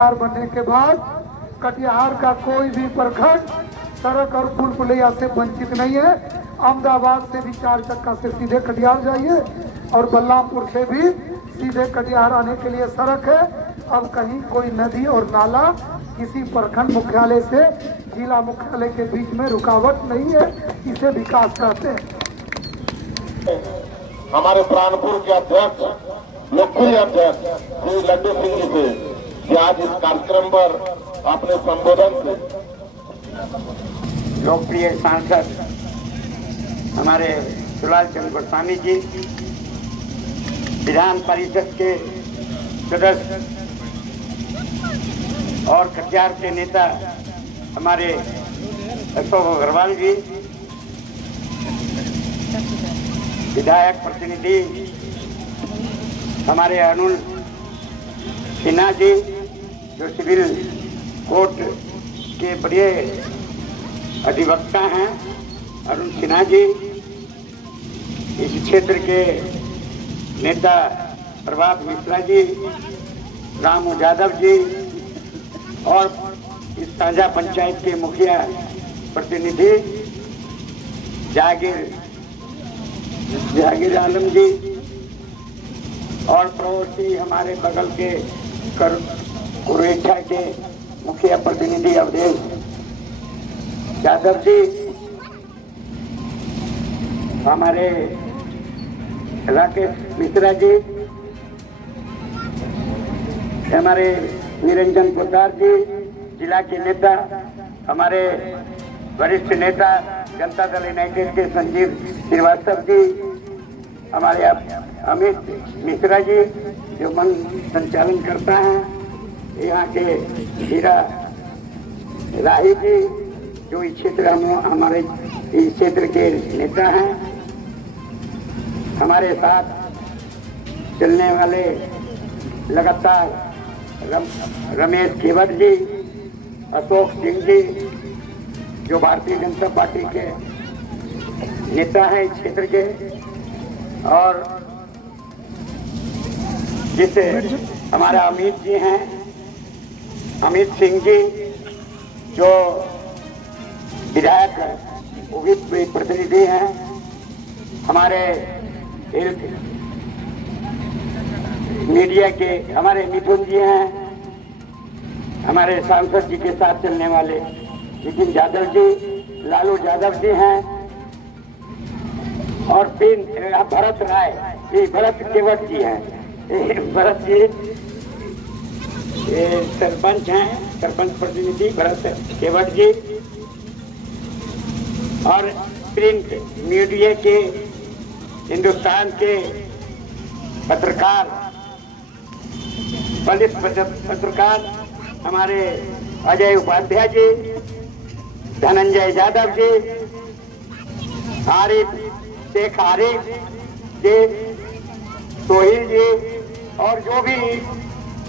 सरकार बनने के बाद कटिहार का कोई भी प्रखंड सड़क और पुल पुलिया से वंचित नहीं है। अहमदाबाद से भी 4 चक्का से सीधे कटिहार जाइए और बलरामपुर से भी सीधे कटिहार आने के लिए सड़क है। अब कहीं कोई नदी और नाला किसी प्रखंड मुख्यालय से जिला मुख्यालय के बीच में रुकावट नहीं है। इसे विकास कहते हैं। हमारे प्राणपुर के अध्यक्ष लोकप्रिय अध्यक्ष श्री लड्डू सिंह जी से कि आज इस कार्यक्रम पर अपने संबोधन से लोकप्रिय सांसद हमारे दुलाल चंद्र गोस्वामी जी, विधान परिषद के सदस्य और कटिहार के नेता हमारे अशोक अग्रवाल जी, विधायक प्रतिनिधि हमारे अरुण सिन्हा जी, जो सिविल कोर्ट के बड़े अधिवक्ता हैं, अरुण सिन्हा जी, इस क्षेत्र के नेता प्रभात मिश्रा जी, रामू यादव जी और इस साझा पंचायत के मुखिया प्रतिनिधि जागीर आलम जी और पड़ोसी हमारे बगल के कुरेठा के मुखिया प्रतिनिधि अवधेश यादव जी, हमारे राकेश मिश्रा जी, हमारे निरंजन पोद्दार जी, जिला के नेता हमारे वरिष्ठ नेता जनता दल यूनाइटेड के संजीव श्रीवास्तव जी, हमारे अमित मिश्रा जी जो मन संचालन करता है, यहाँ के हीरा राही जी जो इस क्षेत्र हमारे इस क्षेत्र के नेता हैं, हमारे साथ चलने वाले लगातार रमेश केवट जी, अशोक सिंह जी जो भारतीय जनता पार्टी के नेता हैं इस क्षेत्र के, और जिसे हमारा अमित जी हैं, अमित सिंह जी जो विधायक उगित प्रतिनिधि हैं, हमारे मीडिया के हमारे मिथुन जी हैं, हमारे सांसद जी के साथ चलने वाले नितिन यादव जी, लालू यादव जी हैं, और तीन भरत राय, ये भरत केवट जी हैं, भरत जी सरपंच हैं, सरपंच प्रतिनिधि भरत केवट जी, और प्रिंट मीडिया के हिंदुस्तान के पत्रकार, पुलिस पत्रकार हमारे अजय उपाध्याय जी, धनंजय यादव जी, शेख आरिफ जी, सोहिल जी, और जो भी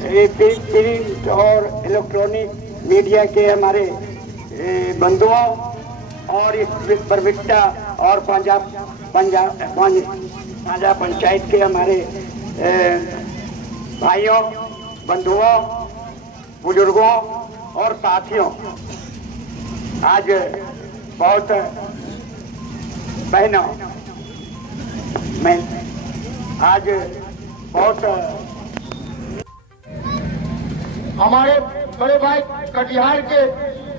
प्रिंट और इलेक्ट्रॉनिक मीडिया के हमारे बंधुओं और इस परविट्टा और साझा पंचायत के हमारे भाइयों, बंधुओं, बुजुर्गों और साथियों, आज बहुत बहनों, मैं आज बहुत हमारे बड़े भाई कटिहार के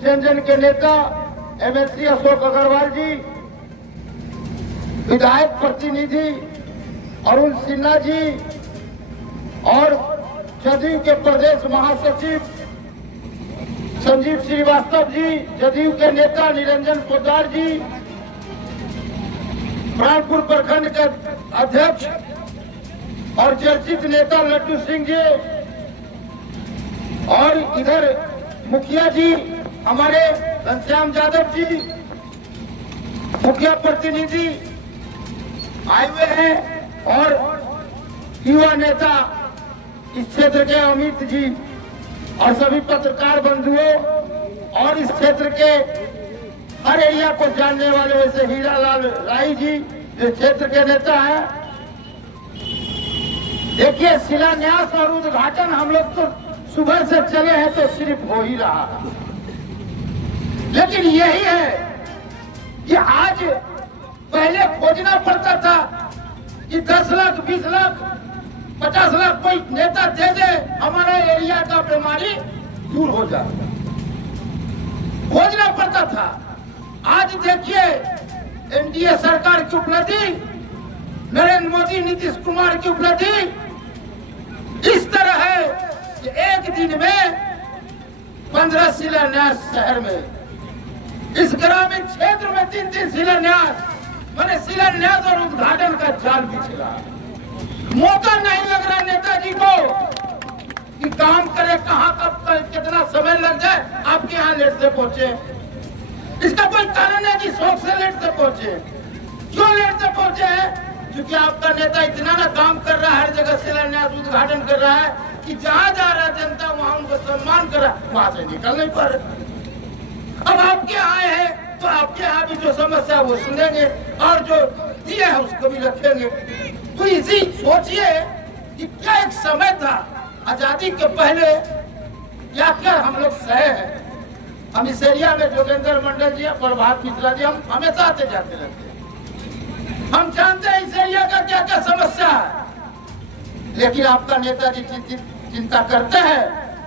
जन के नेता एमएलसी अशोक अग्रवाल जी, विधायक प्रतिनिधि अरुण सिन्हा जी और जदयू के प्रदेश महासचिव संजीव श्रीवास्तव जी, जदयू के नेता निरंजन पोद्दार जी, प्राणपुर प्रखंड के अध्यक्ष और चर्चित नेता लड्डू सिंह जी, और इधर मुखिया जी हमारे घनश्याम यादव जी, मुखिया प्रतिनिधि आए हुए हैं, और युवा नेता इस क्षेत्र के अमित जी, और सभी पत्रकार बंधुओं और इस क्षेत्र के हर एरिया को जानने वाले वैसे हीरा लाल राही जी जो क्षेत्र के नेता हैं। देखिए, शिलान्यास और उद्घाटन हम लोग तो सुबह से चले हैं तो सिर्फ हो ही रहा। लेकिन यही है कि आज पहले खोजना पड़ता था कि 10 लाख 20 लाख 50 लाख कोई नेता दे दे, हमारा एरिया का बीमारी दूर हो जाए, खोजना पड़ता था। आज देखिए एनडीए सरकार की उपलब्धि, नरेंद्र मोदी नीतीश कुमार की उपलब्धि इस तरह है कि एक दिन में 15 शिलान्यास शहर में, इस ग्रामीण क्षेत्र में 3-3 शिलान्यास, मैंने शिलान्यास और उद्घाटन का जाल बिछला। मौका नहीं लग रहा नेताजी को कि काम करे, कहाँ कब कितना समय लग जाए आपके यहाँ लेट से पहुंचे। इसका कोई कारण है कि शौक से लेट से पहुंचे। क्यों लेट से पहुंचे हैं? क्योंकि आपका नेता इतना ना काम कर रहा है, हर जगह शिलान्यास उद्घाटन कर रहा है कि जहाँ जा रहा है जनता वहाँ उनको सम्मान कर रहा है, वहाँ से निकल नहीं पा रहे। अब आपके आए हैं तो आपके यहाँ भी जो समस्या वो सुनेंगे और जो दिए है उसको भी रखेंगे। तो इसी सोचिए कि क्या एक समय था आजादी के पहले, क्या क्या हम लोग सहे हैं। हम इस एरिया में जोगेंद्र मंडल जी, प्रभात मिश्रा जी, हम हमेशा आते जाते रहते हैं। हम जानते हैं इस एरिया का क्या क्या समस्या है। लेकिन आपका नेताजी चिंता करते हैं,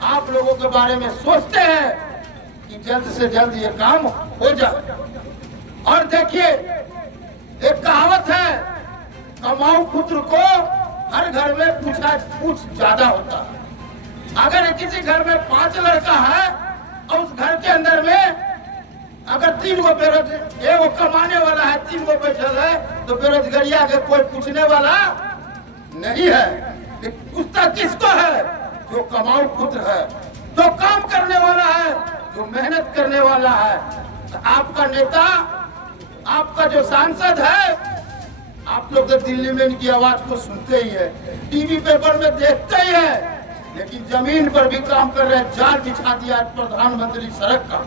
आप लोगों के बारे में सोचते हैं कि जल्द से जल्द ये काम हो जाए। और देखिए एक कहावत है, कमाऊ पुत्र को हर घर में पूछ ज्यादा होता है। अगर किसी घर में 5 लड़का है और उस घर के अंदर में अगर 3 गो बेरोजगार, एगो कमाने वाला है, 3 गो बैठल है, तो बेरोजगारी आगे कोई पूछने वाला नहीं है। पूछता किसको है? जो कमाऊ पुत्र है, जो काम करने वाला है, जो मेहनत करने वाला है। तो आपका नेता, आपका जो सांसद है, आप लोग तो दिल्ली में इनकी आवाज को सुनते ही है, टीवी पेपर में देखते ही है, लेकिन जमीन पर भी काम कर रहे हैं। जाल बिछा दिया प्रधानमंत्री सड़क का,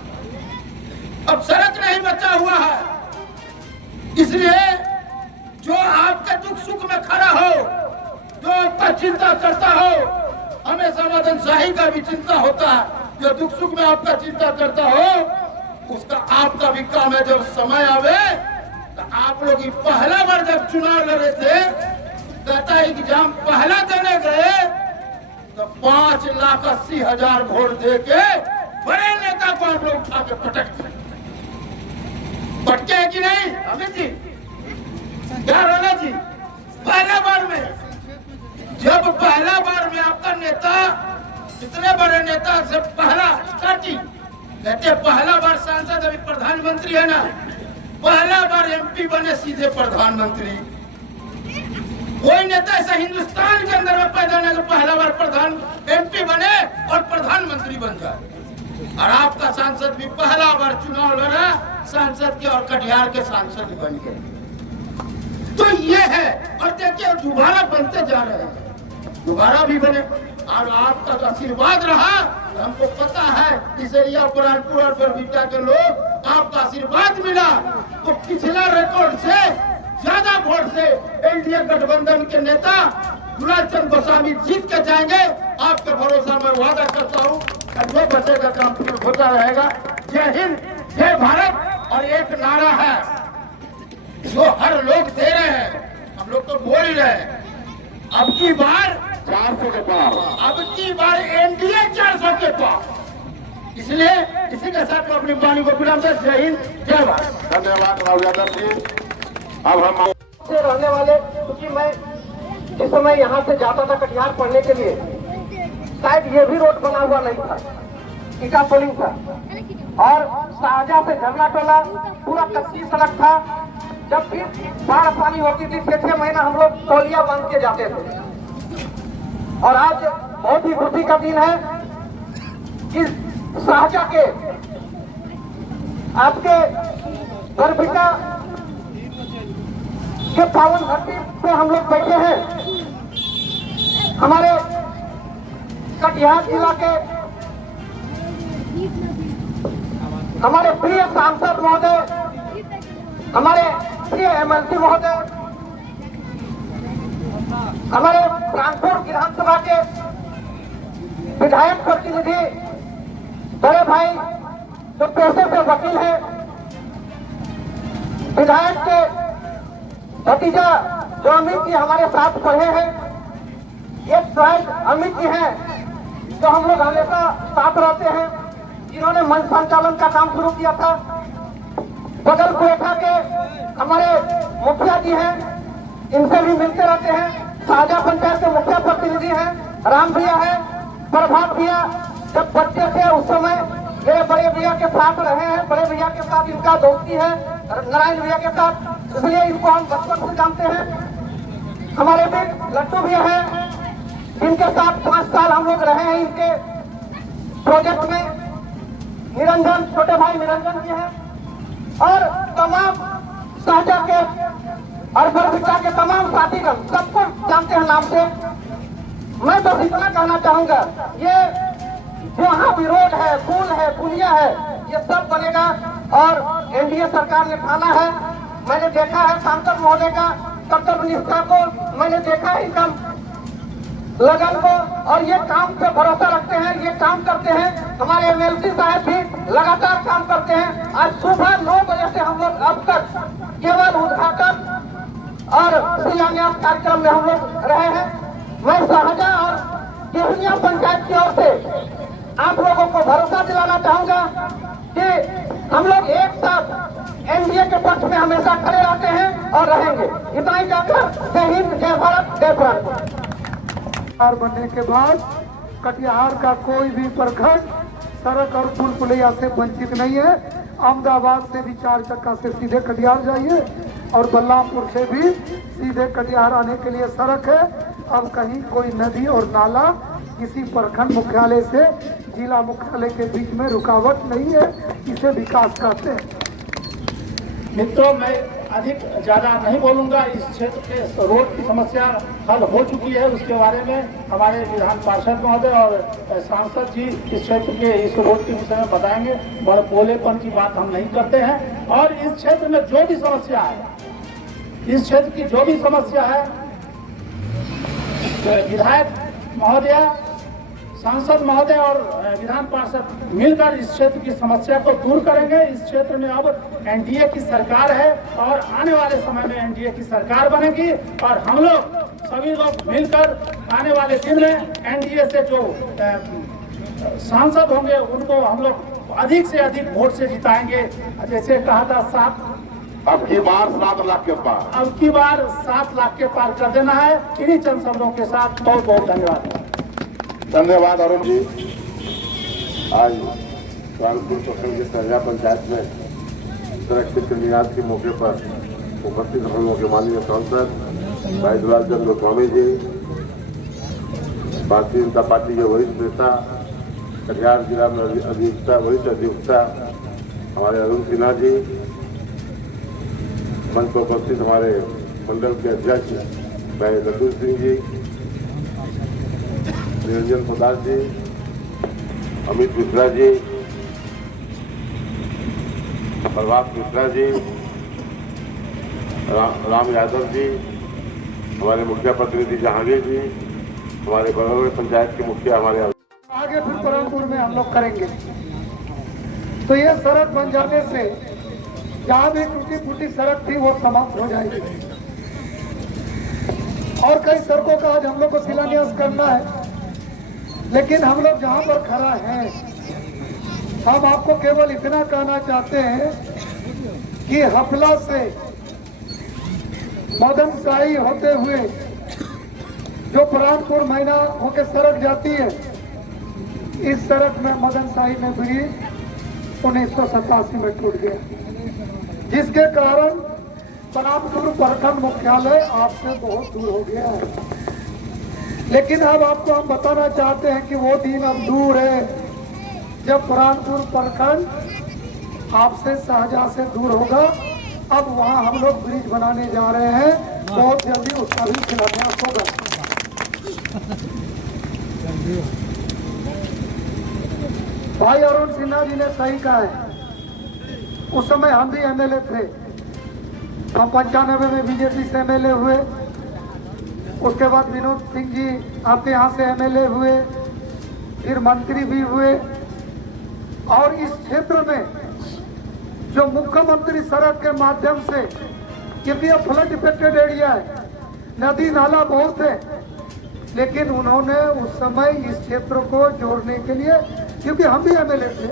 अब सड़क नहीं बचा हुआ है। इसलिए जो आपके दुख सुख में खड़ा हो, जो आपका चिंता करता हो, हमेशा मदन शाही का भी चिंता होता है, जो दुख सुख में आपका चिंता करता हो, उसका आपका भी काम है। जब समय आवे तो आप लोग पहला बार जब चुनाव लड़े थे, कहता है एग्जाम पहला देने गए तो 5,80,000 वोट दे के बड़े नेता को आप लोग उठा के पटकते। पटके है कि नहीं अमित जी, क्या रोना जी? पहला बार में, जब पहला बार में आपका नेता, इतने बड़े नेता से पहला स्टार्टिंग, कहते पहला बार सांसद, अभी प्रधानमंत्री है ना, पहला बार एमपी बने सीधे प्रधानमंत्री। कोई नेता ऐसा हिंदुस्तान के अंदर में पैदा नहीं पहला बार एमपी बने और प्रधानमंत्री बन जाए। और आपका सांसद भी पहला बार चुनाव लड़ा, सांसद के और कटिहार के सांसद बन गए। तो ये है, और देखिए दोबारा बनते जा रहे हैं, दोबारा भी बने। और आपका आशीर्वाद रहा, हमको पता है इस एरिया बुरहानपुर और बरबीघा के लोग, आपका आशीर्वाद मिला तो पिछला रिकॉर्ड से ज्यादा वोट से एनडीए गठबंधन के नेता दुलाल चंद गोस्वामी जीत के जाएंगे। आपके भरोसा मैं वादा करता हूँ, जो बचेगा काम पूर्ण होता रहेगा। जय हिंद, जय भारत। और एक नारा है जो हर लोग दे रहे हैं, हम लोग तो बोल ही रहे हैं, अब की बार 400 के पार, अब की बार एनडीए 400 के पार। इसलिए इसी के साथ अपनी वाणी को विराम दे। जय हिंद, जय भारत। धन्यवाद राव यादव जी। अब हम से रहने वाले, क्योंकि मैं जिस समय यहाँ से जाता था कटिहार पढ़ने के लिए, शायद ये भी रोड बना हुआ नहीं था, ईटा पोलिंग था, और शाहजहाँ से झरना टोला पूरा कच्ची सड़क था। जब भी बाढ़ पानी होती थी 6 महीना हम लोग तौलिया बांध के जाते थे। और आज बहुत ही खुशी का दिन है कि शाहजहाँ के आपके बरबीघा के पावन धरती पे हम लोग बैठे हैं। हमारे कटिहार जिला के हमारे प्रिय सांसद महोदय, हमारे प्रिय एमएलसी महोदय, हमारे कानपुर विधानसभा के विधायक प्रतिनिधि बड़े भाई जो पेशे से वकील है, विधायक के भतीजा जो अमित जी हमारे साथ पढ़े हैं, ये स्वयं अमित जी हैं जो हम लोग हमेशा साथ रहते हैं, जिन्होंने मंच संचालन का काम शुरू किया था। बगल कुएठा के हमारे मुखिया जी हैं, इनसे भी मिलते रहते हैं। साझा पंचायत के मुखिया प्रतिनिधि हैं, राम भैया है, प्रभात भैया जब बच्चे थे उस समय मेरे बड़े भैया के साथ रहे हैं, बड़े भैया के साथ इनका दोस्ती है, नारायण भैया के साथ, इसलिए इनको हम बचपन से जानते हैं। हमारे भी लट्टू भैया हैं, जिनके साथ 5 साल हम लोग रहे हैं इनके प्रोजेक्ट में। निरंजन, छोटे भाई निरंजन जी हैं, और तमाम साझा के और बरबिटा के तमाम साथीगण सबको जानते हैं नाम से। मैं बस इतना कहना चाहूंगा, ये जहाँ भी रोड है, पुल है, पुलिया है, ये सब बनेगा और एनडीए सरकार ने ठाना है। मैंने देखा है सांसद महोदय का कर्तव्य निष्ठा को, मैंने देखा है इनका लगन को, और ये काम पे भरोसा रखते हैं, ये काम करते हैं। हमारे एमएलसी साहब भी लगातार काम करते हैं। आज सुबह 9 बजे से हम लोग अब तक केवल उद्घाटन और शिलान्यास कार्यक्रम में हम लोग रहे हैं। मैं शाहजहां और केवनिया पंचायत की ओर से आप लोगों को भरोसा दिलाना चाहूंगा कि हम लोग एक साथ एनडीए के पक्ष में हमेशा खड़े रहते हैं और रहेंगे। इतना ही कहकर जय हिंद, जय भारत, जय प्रांत। बनने के बाद कटिहार का कोई भी प्रखंड सड़क और पुल पुलिया से वंचित नहीं है। अहमदाबाद से भी 4 चक्का से सीधे कटिहार जाइए और बल्लामपुर से भी सीधे कटिहार आने के लिए सड़क है। अब कहीं कोई नदी और नाला किसी प्रखंड मुख्यालय से जिला मुख्यालय के बीच में रुकावट नहीं है। इसे विकास कहते हैं। मित्रों, मैं अधिक ज़्यादा नहीं बोलूँगा। इस क्षेत्र के रोड की समस्या हल हो चुकी है, उसके बारे में हमारे विधान पार्षद महोदय और सांसद जी इस क्षेत्र के इस रोड के विषय में बताएंगे। बड़े पोलेपन की बात हम नहीं करते हैं। और इस क्षेत्र में जो भी समस्या है, इस क्षेत्र की जो भी समस्या है, विधायक महोदय, सांसद महोदय और विधान पार्षद मिलकर इस क्षेत्र की समस्या को दूर करेंगे। इस क्षेत्र में अब एनडीए की सरकार है और आने वाले समय में एनडीए की सरकार बनेगी और हम लोग सभी लोग मिलकर आने वाले दिन में एनडीए से जो सांसद होंगे उनको हम लोग अधिक से अधिक वोट से जिताएंगे। जैसे कहा था अब की बार 7 लाख के पार, अब की बार 7 लाख के पार कर देना है। इन्हीं चंद शब्दों के साथ बहुत बहुत धन्यवाद। धन्यवाद अरुण जी। आज कानपुर प्रखंड के सरजा पंचायत में सड़क क्षेत्र निर्यात के मौके पर उपस्थित हम लोगों के माननीय सांसद भाई दुलाल चंद्र गोस्वामी जी, भारतीय जनता पार्टी के वरिष्ठ नेता, कटिहार जिला में वरिष्ठ अधिवक्ता हमारे अरुण सिन्हा जी, मंच पर उपस्थित हमारे मंडल के अध्यक्ष भाई लड्डू सिंह जी, निरंजन प्रसाद जी, अमित मिश्रा जी, प्रभात मिश्रा जी, राम यादव जी, हमारे मुखिया प्रतिनिधि जहांगीर जी, हमारे बगल में पंचायत के मुखिया हमारे आगे फिर परमपुर में हम लोग करेंगे। तो ये सड़क बन जाने से जहाँ भी टूटी फूटी सड़क थी वो समाप्त हो जाएगी और कई सड़कों का आज हम लोग को शिलान्यास करना है। लेकिन हम लोग जहाँ पर खड़ा हैं, हम आपको केवल इतना कहना चाहते हैं कि हफला से मदनशाही होते हुए जो प्राणपुर मैना होकर सड़क जाती है, इस सड़क में मदनशाही में ब्रिज 1987 में टूट गया, जिसके कारण प्राणपुर प्रखंड मुख्यालय आपसे बहुत दूर हो गया है। लेकिन अब आपको हम बताना चाहते हैं कि वो दिन अब दूर है जब प्राणपुर प्रखंड आपसे शाहजहां से दूर होगा। अब वहां हम लोग ब्रिज बनाने जा रहे हैं, बहुत जल्दी उसका भी शिलान्यास होगा। भाई अरुण सिन्हा जी ने सही कहा है। उस समय हम भी एमएलए थे, हम 95 में बीजेपी से एमएलए हुए। उसके बाद विनोद सिंह जी आपके यहाँ से एमएलए हुए, फिर मंत्री भी हुए, और इस क्षेत्र में जो मुख्यमंत्री सड़क के माध्यम से, क्योंकि यह फ्लड इफेक्टेड एरिया है, नदी नाला बहुत है, लेकिन उन्होंने उस समय इस क्षेत्र को जोड़ने के लिए, क्योंकि हम भी एमएलए थे,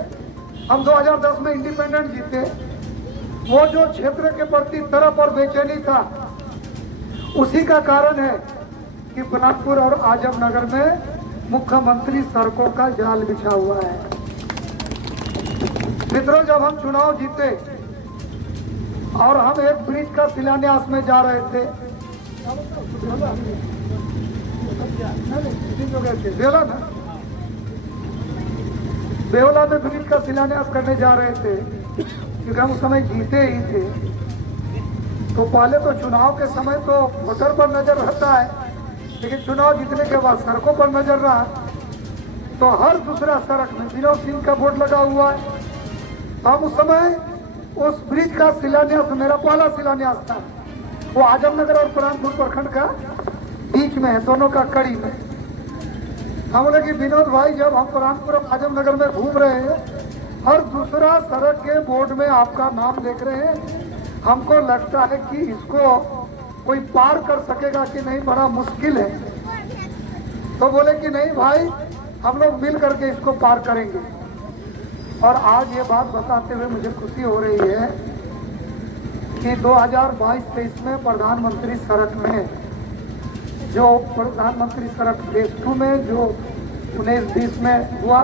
हम 2010 में इंडिपेंडेंट जीते, वो जो क्षेत्र के प्रति तरफ और बेचैनी था, उसी का कारण है कि बुरहानपुर और आजमनगर में मुख्यमंत्री सड़कों का जाल बिछा हुआ है। मित्रों, जब हम चुनाव जीते और हम एक ब्रिज का शिलान्यास में जा रहे थे, बेवला में ब्रिज का शिलान्यास करने जा रहे थे, क्योंकि हम उस समय जीते ही थे। तो पहले तो चुनाव के समय तो वोटर पर नजर रहता है, लेकिन चुनाव जीतने के बाद सड़कों पर नजर रहा। तो हर दूसरा सड़क में विनोद सिंह का बोर्ड लगा हुआ है। हम उस समय उस ब्रिज का शिलान्यास, मेरा पहला शिलान्यास था, वो आजमनगर और बुरहानपुर प्रखंड का बीच में है, दोनों का कड़ी में। हम बोले कि विनोद भाई, जब हम बुरहानपुर और आजमनगर में घूम रहे हैं, हर दूसरा सड़क के बोर्ड में आपका नाम देख रहे हैं, हमको लगता है कि इसको कोई पार कर सकेगा कि नहीं, बड़ा मुश्किल है। तो बोले कि नहीं भाई, हम लोग मिल करके इसको पार करेंगे। और आज ये बात बताते हुए मुझे खुशी हो रही है कि 2022-23 में प्रधानमंत्री सड़क में, जो प्रधानमंत्री सड़क फेज 2 में जो 19-20 में हुआ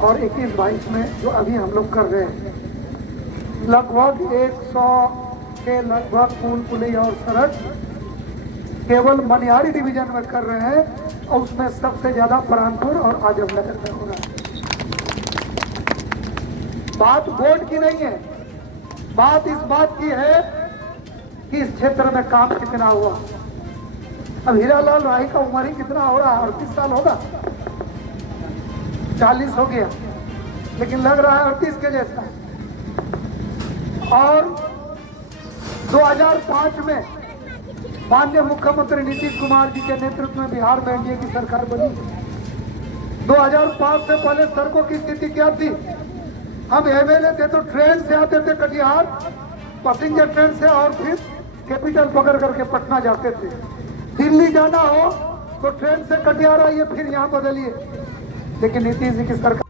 और 21-22 में जो अभी हम लोग कर रहे हैं, लगभग 100 के लगभग पुल पुली और सड़क केवल मनिहारी डिवीजन में कर रहे हैं, और उसमें सबसे ज्यादा बुरहानपुर और आजमनगर में हो रहा है। बात वोट की नहीं है, बात इस बात की है कि इस क्षेत्र में काम कितना हुआ। अब हीरालाल राही का उम्र ही कितना हो रहा है, 38 साल होगा, 40 हो गया, लेकिन लग रहा है 38 के जैसा। और 2005 में माननीय मुख्यमंत्री नीतीश कुमार जी के नेतृत्व में बिहार में एनडीए की सरकार बनी। 2005 से पहले सड़कों की स्थिति क्या थी? हम एमएलए थे तो ट्रेन से आते थे कटिहार, पैसेंजर ट्रेन से, और फिर कैपिटल पकड़ करके पटना जाते थे। दिल्ली जाना हो तो ट्रेन से कटिहार आइए, फिर यहाँ बदलिए। लेकिन नीतीश जी की सरकार